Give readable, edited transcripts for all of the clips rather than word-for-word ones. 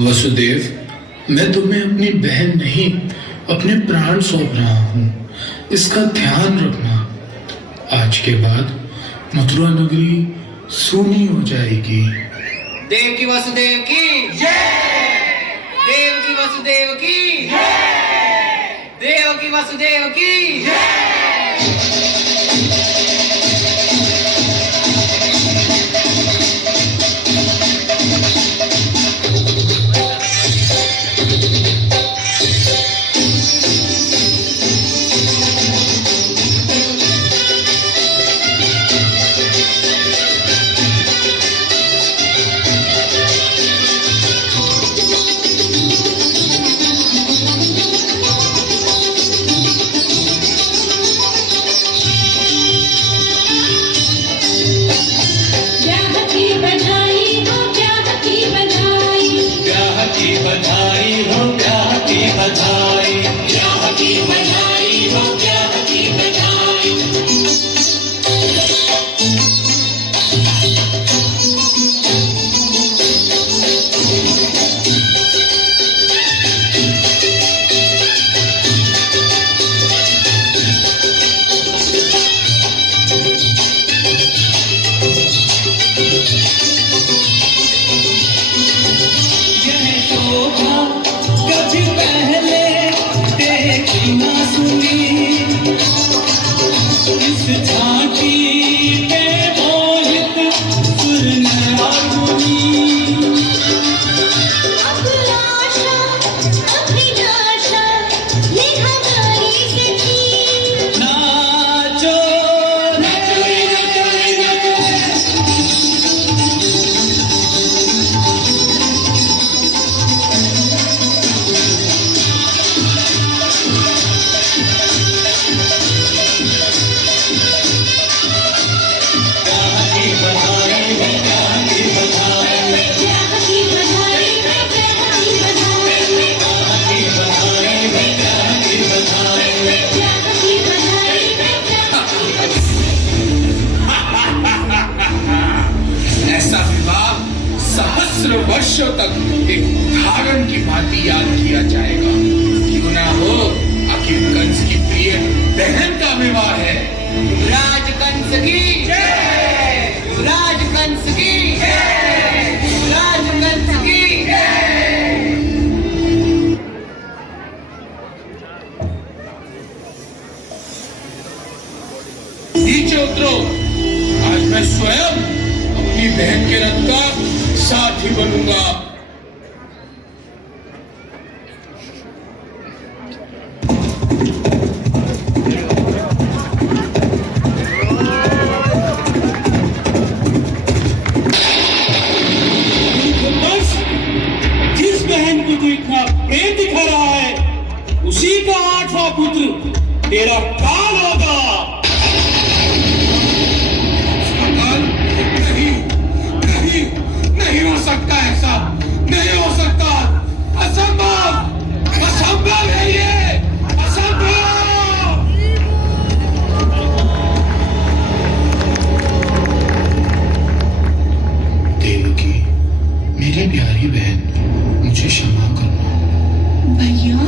वसुदेव, मैं तुम्हें अपनी बहन नहीं अपने प्राण सौंप रहा हूँ। इसका ध्यान रखना। आज के बाद मथुरा नगरी सूनी हो जाएगी। देव की वसुदेव की जय। देव की वसुदेव की जय। देव की वसुदेव की जय। वर्षों तक एक उदाहरण की भांति याद किया जाएगा। क्यों ना हो, आखिर कंस की प्रिय बहन का विवाह है। राजकंस की जय। राजकंस की जय। राजकंस की जय। नीचे उतरो। आज मैं स्वयं अपनी बहन के रथ का साथी बनूंगा। जिस बहन को तू इतना प्रेम दिखा रहा है, उसी का 8वां पुत्र तेरा काल होगा। नहीं हो सकता, ऐसा नहीं हो सकता। असंभव, असंभव है ये, असंभव। देवकी, मेरी प्यारी बहन, मुझे क्षमा करना। भैया,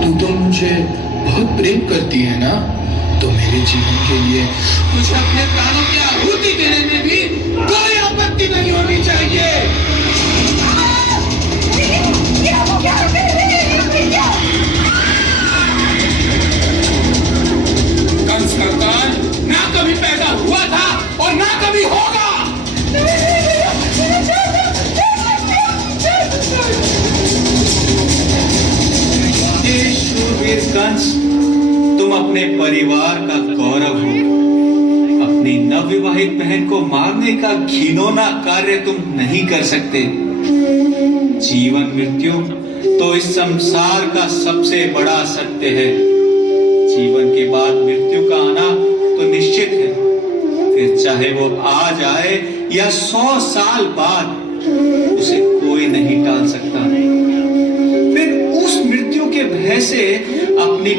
तू तो मुझे बहुत प्रेम करती है ना, तो मेरे जीवन के लिए मुझे अपने प्राणों की आहुति देने में भी कोई आपत्ति नहीं होनी चाहिए। कंस का काल ना कभी पैदा हुआ था और ना कभी होगा। शूरवीर कंस, तुम अपने परिवार का गौरव हो। अपनी नवविवाहित बहन को मारने का घिनौना कार्य तुम नहीं कर सकते। जीवन मृत्यु तो इस संसार का सबसे बड़ा सत्य है। जीवन के बाद मृत्यु का आना तो निश्चित है, फिर चाहे वो आज आए या 100 साल बाद, उसे कोई नहीं टाल सकता। फिर उस मृत्यु के भय से अपनी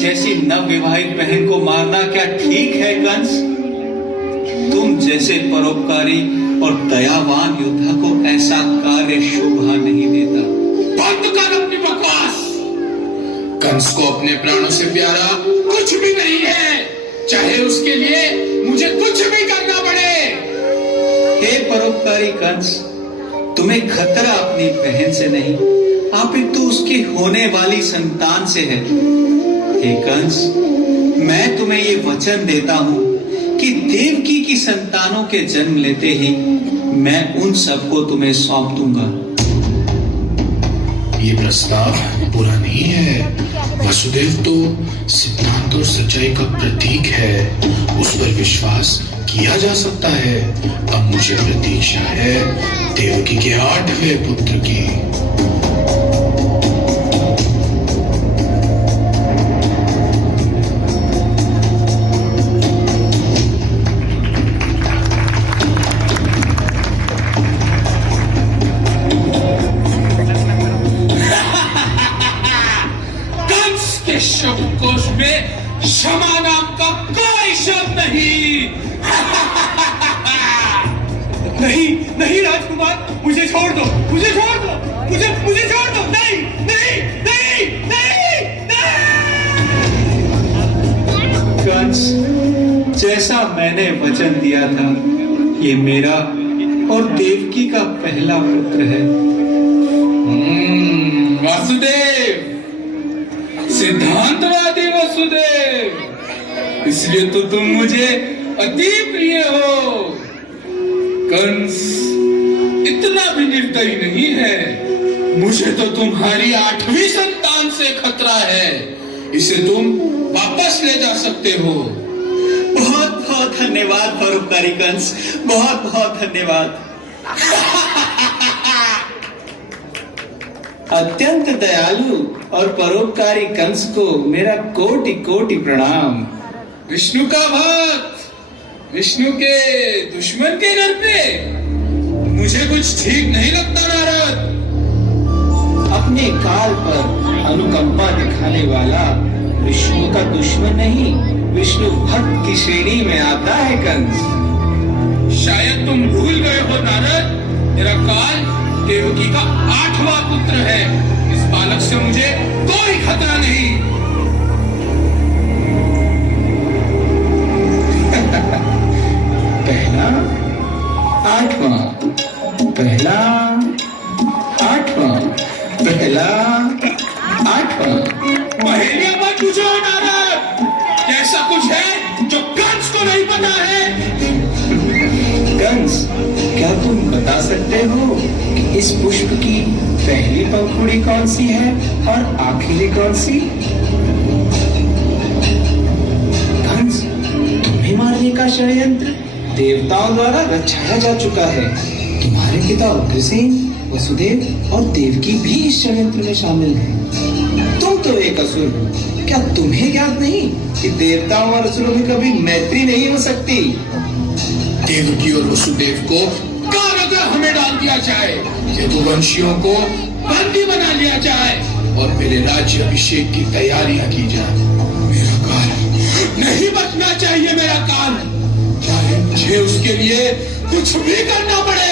जैसी नवविवाहित बहन को मारना क्या ठीक है कंस? तुम जैसे परोपकारी और दयावान योद्धा को ऐसा कार्य शोभा नहीं देता। बंद कर अपनी बकवास। कंस को अपने प्राणों से प्यारा कुछ भी नहीं है, चाहे उसके लिए मुझे कुछ भी करना पड़े। हे परोपकारी कंस, तुम्हें खतरा अपनी बहन से नहीं, अपितु उसकी होने वाली संतान से है। हे कंस, मैं तुम्हें ये वचन देता हूं कि देवकी की संतानों के जन्म लेते ही मैं उन सबको तुम्हें सौंप दूंगा। ये प्रस्ताव बुरा नहीं है। वसुदेव तो सिद्धांत और सच्चाई का प्रतीक है, उस पर विश्वास किया जा सकता है। अब मुझे प्रतीक्षा है देवकी के 8वें पुत्र की। शब्दकोश में क्षमा नाम का कोई शब्द नहीं। नहीं नहीं राजकुमार, मुझे छोड़ दो, मुझे छोड़ दो, मुझे छोड़ दो। नहीं नहीं नहीं नहीं, नहीं। कंस, जैसा मैंने वचन दिया था, ये मेरा और देवकी का पहला पुत्र है। वासुदेव, सिद्धांतवादी वसुदेव, इसलिए तो तुम मुझे अति प्रिय हो। कंस इतना भी निर्दयी नहीं है। मुझे तो तुम्हारी 8वीं संतान से खतरा है, इसे तुम वापस ले जा सकते हो। बहुत बहुत धन्यवाद परोपकारी कंस, बहुत बहुत धन्यवाद। अत्यंत दयालु और परोपकारी कंस को मेरा कोटि कोटि प्रणाम। विष्णु का भक्त विष्णु के दुश्मन के घर पे मुझे कुछ ठीक नहीं लगता नारद। अपने काल पर अनुकंपा दिखाने वाला विष्णु का दुश्मन नहीं, विष्णु भक्त की श्रेणी में आता है कंस। शायद तुम भूल गए हो नारद, मेरा काल देवकी का 8वां पुत्र है। इस बालक से मुझे कोई खतरा नहीं। पहला 8वां, पहला 8वां, पहला 8वां। पहेलियां मत पूछो नारद, ऐसा कुछ है जो कंस को नहीं पता है। कंस, क्या तुम बता सकते हो कि इस पुष्प की पहली पंखुड़ी कौन सी है और आखिरी कौन सी? कंस, तुम्हें मारने का षड्यंत्र देवताओं द्वारा रचाया जा चुका है। तुम्हारे पिता उग्रसेन, वसुदेव और देवकी भी इस षड्यंत्र में शामिल हैं। तुम तो एक असुर हो, क्या तुम्हें ज्ञात नहीं कि देवताओं और असुरों में कभी मैत्री नहीं हो सकती? देवकी और वसुदेव को कारागार हमें डाल दिया जाए, यदुवंशियों को बंदी बना लिया जाए और मेरे राज्य अभिषेक की तैयारियां की जाए। मेरा काल नहीं बचना चाहिए, मेरा काल, चाहे मुझे उसके लिए कुछ भी करना पड़े।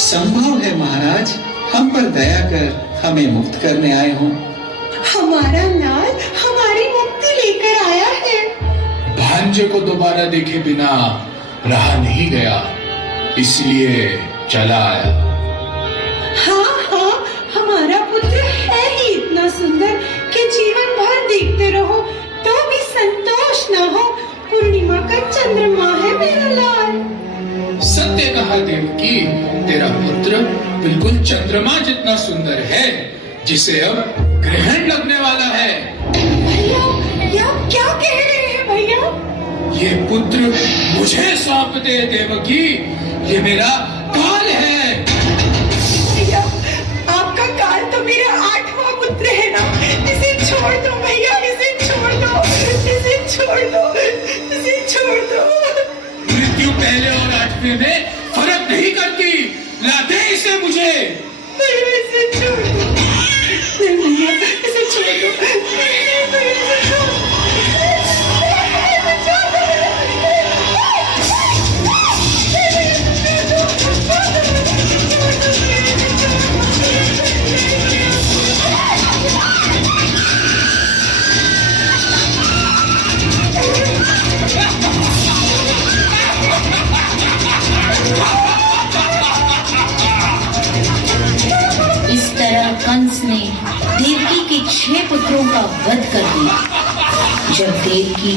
संभव है महाराज, हम पर दया कर हमें मुक्त करने आए हों। हमारा लाल हमारी मुक्ति लेकर आया है। भांजे को दोबारा देखे बिना रहा नहीं गया, इसलिए चला आया। हाँ हाँ, हमारा पुत्र है ही इतना इतना सुंदर कि जीवन भर देखते रहो तो भी संतोष न हो। पूर्णिमा का चंद्रमा है मेरा लाल। सत्य कहा देवकी, तेरा पुत्र बिल्कुल चंद्रमा जितना सुंदर है, जिसे अब ग्रहण लगने वाला है। भैया, ये आप क्या कह रहे हैं भैया? ये पुत्र मुझे सौंप दे देवकी, ये मेरा काल है। भैया, आपका काल तो मेरा 8वां पुत्र है ना, इसे छोड़ दो भैया, इसे छोड़ दो, इसे छोड़ दो, इसे छोड़ दो। मृत्यु पहले और 8वें में फर्क नहीं करती, लाते इसे मुझे। भैया इसे छोड़ दो, नहीं भैया इसे छोड़ दो, नहीं भैया इसे छोड़ दो। इस तरह कंस ने देवकी के 6 पुत्रों का वध कर दिया। जब देवकी